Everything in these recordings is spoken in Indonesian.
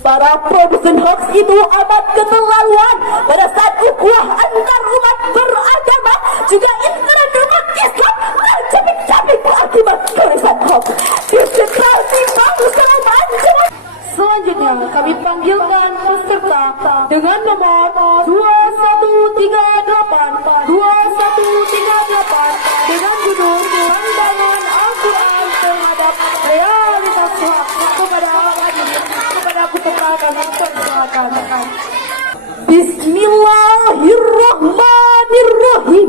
Para produsen hoax itu amat keterlaluan pada saat ukhuwah antar umat beragama juga internet umat Islam tercapik-capik akibat tulisan hoax. Disebar di bangsa macam. Selanjutnya kami panggilkan peserta dengan nomor 2138 dengan judul Pandangan Al-Quran terhadap Realitas Hoax. Kepada hadirin, kepada aku persilakan mempersilakan. Bismillahirrahmanirrahim.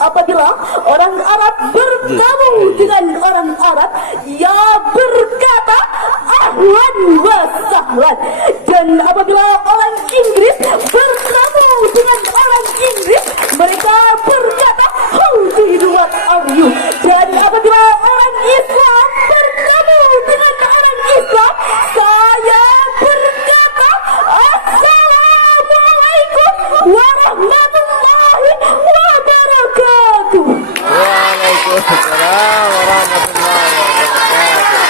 Apabila orang Arab bertemu dengan orang Arab, ia berkata ahlan wa sahlan. Dan apabila orang Inggris bertemu dengan orang Inggris, mereka berkata how do you do, what are you. Dan apabila orang Islam bertemu dengan orang Islam, saya berkata assalamualaikum warahmatullahi wabarakatuh. Waalaikumsalam warahmatullahi wabarakatuh.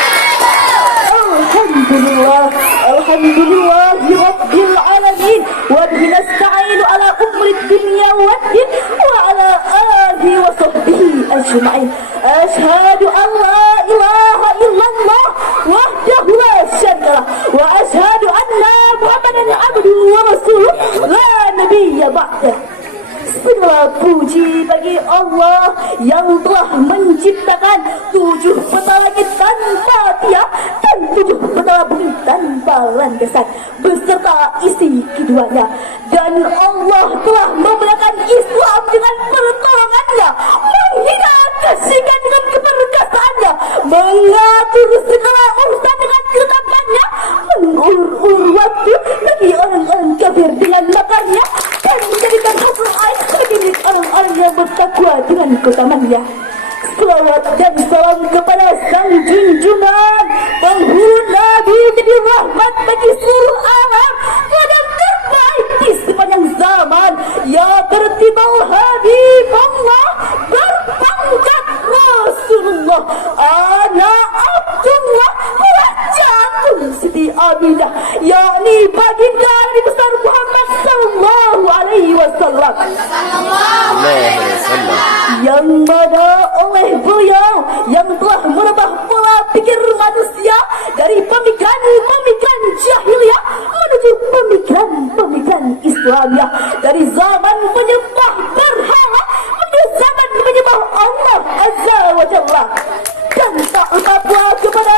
Alhamdulillahi rabbil alamin wa bihi nasta'inu ala umuri dunya waddin wa ala alihi wa sahbihi ajma'in. Ashhadu an la ilaha illallah wahdahu la syarika lah wa ashhadu anna Muhammadan abduhu wa rasuluh la nabiyya ba'dah. Segala puji bagi Allah yang telah menciptakan 7 peta langit tanpa tiap dan 7 peta bumi tanpa landasan beserta isi keduanya. Dan Allah telah memuliakan Islam dengan pertolongannya, menghina kesyirikan dengan keperkasaannya, mengatur segala urusan dengan ketetapannya, mengulur-ulur waktu bagi orang-orang kafir dengan makarnya, dan menjadikan hasil air bagi orang-orang yang bertakwa dengan keutamannya. Salawat dan salam kepada sang junjungan penghulu Nabi jadi rahmat bagi seluruh alam, yang terbaik di sepanjang zaman, ya bertibal Habibullah berpangkat Rasulullah, anak Abdullah Rajatul Siti Aminah, yakni baginda Nabi besar Muhammad sallallahu alaihi wasallam, yang mana oleh beliau yang telah merubah pola pikir manusia dari pemikiran jahiliyah menuju pemikiran Islamiyah, dari zaman penyembah berhala menuju zaman penyembah Allah Azza wa Jalla. Dan tak lupa pula kepada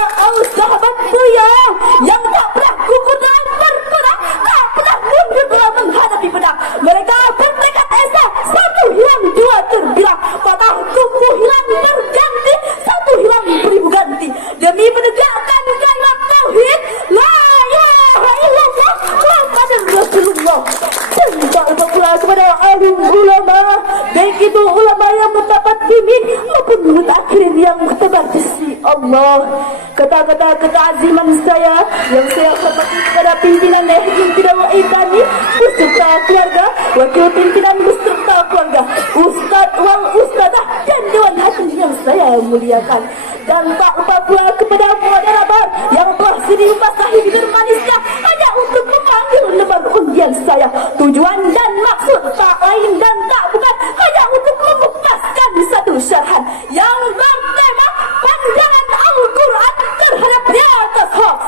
sahabat beliau yang tak pernah gugur dalam berperang, tak pernah mundur dalam menghadapi pedang. Mereka bertekad esa, satu hilang dua terbilang, patah tumbuh hilang berganti, satu hilang beribu ganti, demi menegakkan kalimat tauhid la ilaha illallah Muhammadur Rasulullah. Dan tak lupa pula kepada alim ulama, baik itu ulama yang mutaqaddimin maupun mutakhirin yang tabarisi Allah. Kata-kata keaziman saya yang saya hormati kepada pimpinan Hizbul Itani beserta keluarga, wakil pimpinan beserta keluarga, ustadz wal ustadzah dan dewan hakim yang saya muliakan. Dan tak lupa pula kepada moderator yang telah sini membasahi bibir manisnya hanya untuk memanggil lembar undian saya. Tujuan dan maksud tak lain dan tak bukan hanya untuk memupaskan satu syarahan yang bertema pandangan Al-Quran terhadap realitas hoax.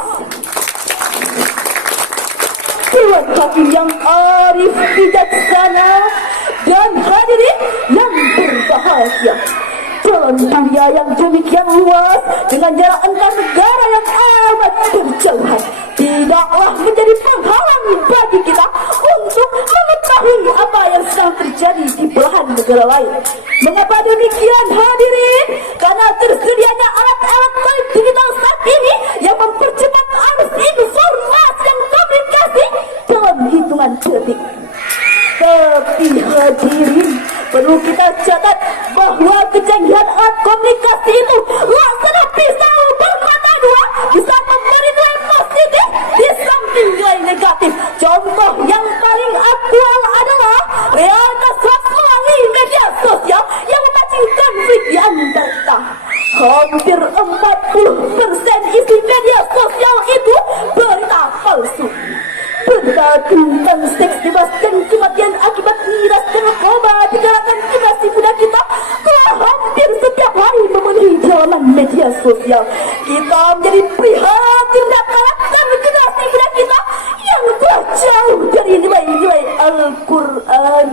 Dewan hakim yang arif bijaksana dan hadirin yang berbahagia, jalan dunia yang demikian luas dengan jarak antar negara yang amat berjauhan tidaklah menjadi penghalang bagi kita untuk mengetahui apa yang sedang terjadi di belahan negara lain. Mengapa demikian hadirin? Karena tersedianya alat-alat digital saat ini yang mempercepat arus informasi dan komunikasi dalam hitungan detik. Tapi hadirin, perlu kita catat bahwa kecanggihan alat komunikasi itu laksana pisau bermata dua, bisa memberi nilai positif di samping nilai negatif. Contoh yang paling aktual adalah realitas hoax melalui media sosial yang memancing konflik di antara kita. Hampir 40% isi media sosial itu berita palsu. Berita tentang seks bebas dan kematian akibat miras narkoba di kalangan generasi muda kita telah hampir setiap hari memenuhi jalanan media sosial. Kita menjadi prihatin dan karakter generasi muda kita yang telah jauh dari nilai-nilai Al-Quran.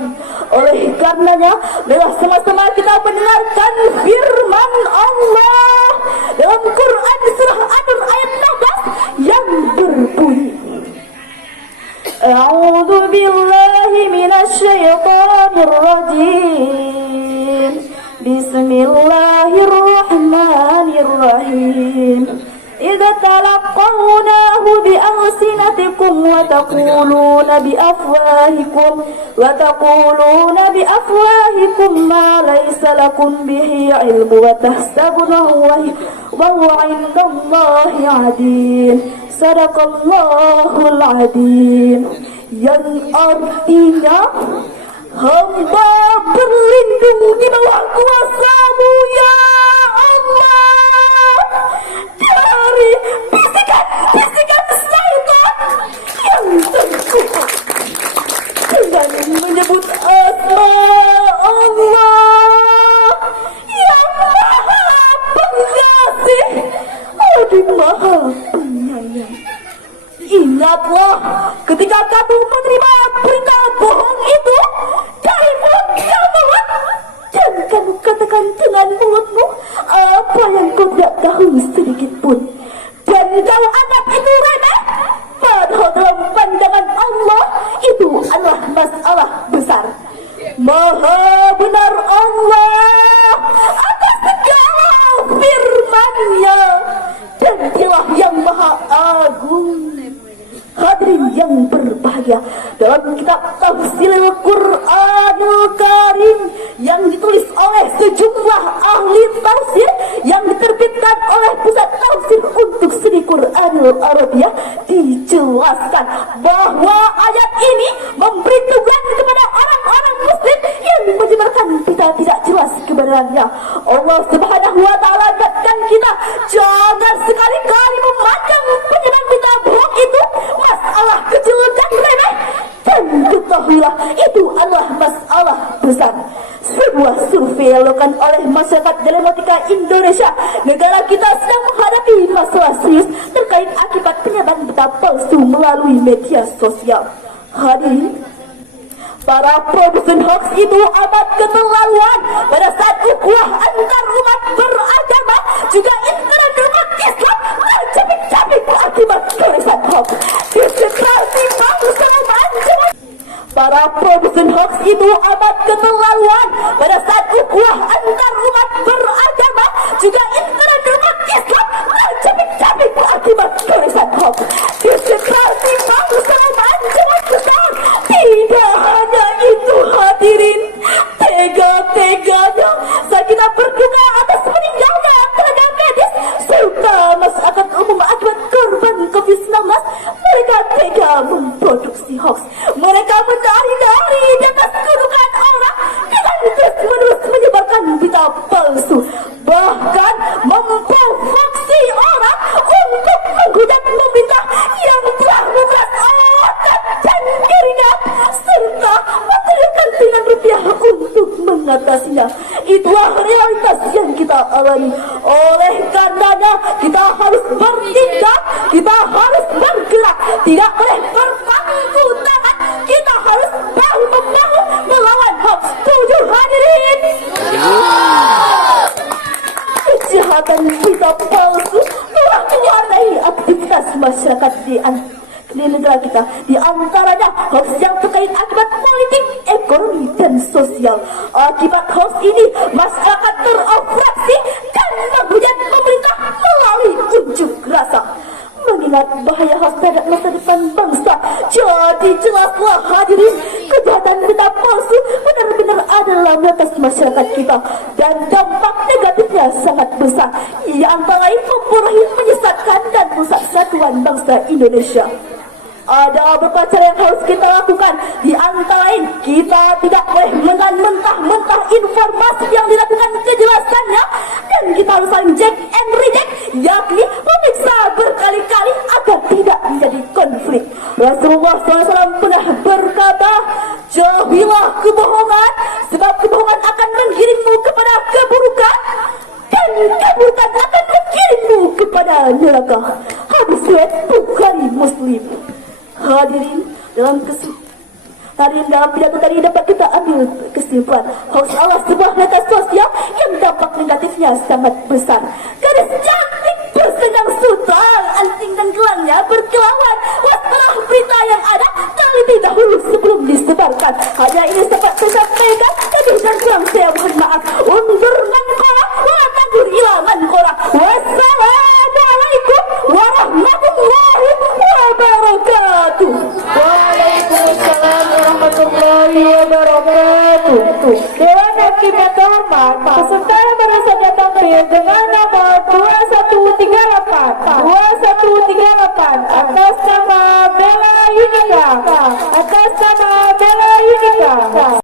Oleh karenanya, marilah sama-sama kita mendengarkan firman Allah dalam Quran surah An-Nur ayat 16 yang berbunyi, A'udzu billahi minasyaitonir rajim. Bismillahirrahmanirrahim. Idza talaqawnahu bi alsinatikum wa taquluna bi afwahikum ma laysa lakum bihi ilmu wa tahsabunahu wa huwa 'indallahi 'azim. Sadaqallahul 'azim. Yang artinya, hamba berlindung di bawah kuasa-Mu ya Allah dari bisikan-bisikan syaitan yang terkutuk dengan menyebut asma Allah yang Maha Pengasih lagi Maha Penyayang. Ingatlah ketika kamu menerima berita bohong itu dari mulutnya mulut, dan kamu katakan dengan mulutmu apa yang kau tidak tahu sedikit pun, dan kau anggap itu remeh, padahal dalam pandangan Allah itu adalah masalah besar. Maha benar Allah atas segala firman-Nya, dan Dialah yang Maha Agung. Hadirin yang berbahagia, dalam kitab Tafsirul Qur'anul Karim yang ditulis oleh sejumlah ahli tafsir yang diterbitkan oleh Pusat Tafsir untuk Studi Qur'anul Arabiyah, dijelaskan bahwa ayat ini memberi tugas kepada orang-orang muslim yang menyebarkan berita tidak jelas kebenarannya. Allah Subhanahu wa taala ingatkan kita jangan sekali-kali memandang penyebar berita bohong itu masalah kecil dan remeh, dan ketahuilah itu adalah masalah besar. Sebuah survei yang dilakukan oleh masyarakat Telematika Indonesia, negara kita sedang menghadapi masalah serius terkait akibat penyebaran berita palsu melalui media sosial. Hadirin, para produsen hoax itu amat keterlaluan pada saat ukhuwah antar umat beragama juga internet umat Islam tercabik-cabik akibat tulisan hoax. Disetrasi bangsa manja. Para produsen hoax itu amat keterlaluan pada saat ukhuwah antar umat beragama juga internet umat Islam tercabik-cabik akibat tulisan hoax. Disetrasi bangsa manja besar. Tidak hanya itu hadirin, tega-teganya Sakinah berduka atas meninggalnya tenaga medis serta masyarakat umum akibat korban COVID-19. Mereka tega memproduksi hoax. Mereka menari-nari di atas kedudukan orang dengan terus-menerus menyebarkan berita palsu, bahkan memprovokasi orang untuk menghujat pemerintah yang telah memeras otak dan keringat serta menteriakan dengan rupiah untuk mengatasinya. Itulah realitas yang kita alami. Oleh karenanya kita harus bertindak, kita harus bergerak, tidak boleh berpangku tangan. Kita harus bahu-membahu melawan hoax. Setuju hadirin? Kejahatan berita palsu telah mewarnai aktivitas masyarakat di negara kita, di antaranya hoax yang terkait akibat politik, ekonomi, dan sosial. Akibat hoax ini, masyarakat terofrasi dan menghujat pemerintah melalui unjuk rasa. Mengingat bahaya hoax terhadap masa depan bangsa, jadi jelaslah hadirin, kejahatan berita palsu benar-benar adalah atas masyarakat kita, dan dampak negatifnya sangat besar. Ia antara lain mempengaruhi, menyesatkan, dan merusak kesatuan bangsa Indonesia. Ada beberapa cara yang harus kita lakukan. Di antara lain, kita tidak boleh mentah-mentah informasi yang dilakukan kejelasannya, dan kita harus saling check and reject, yakni memeriksa berkali-kali agar tidak menjadi konflik. Rasulullah SAW pernah berkata, jauhilah kebohongan, sebab kebohongan akan menggiringmu kepada keburukan, dan keburukan akan menggiringmu kepada neraka. Hadis riwayat Bukhari Muslim. Hadirin dalam pidato tadi dapat kita ambil kesimpulan hoax Allah sebuah media sosial yang dampak negatifnya sangat besar. Gadis cantik bersedang sutal, anting dan gelangnya berkelawar. Waspadah berita yang ada terlebih dahulu sebelum disebarkan. Hanya ini dapat saya sampaikan. Lebih dan kurang saya mohon maaf. Undur man qala wa tadur ila man qala. Wassalamualaikum warahmatullahi wabarakatuh. Waalaikumsalam warahmatullahi wabarakatuh. Dewan Hakimat Hormat, peserta yang baru saja tampil dengan nomor 2138 atas nama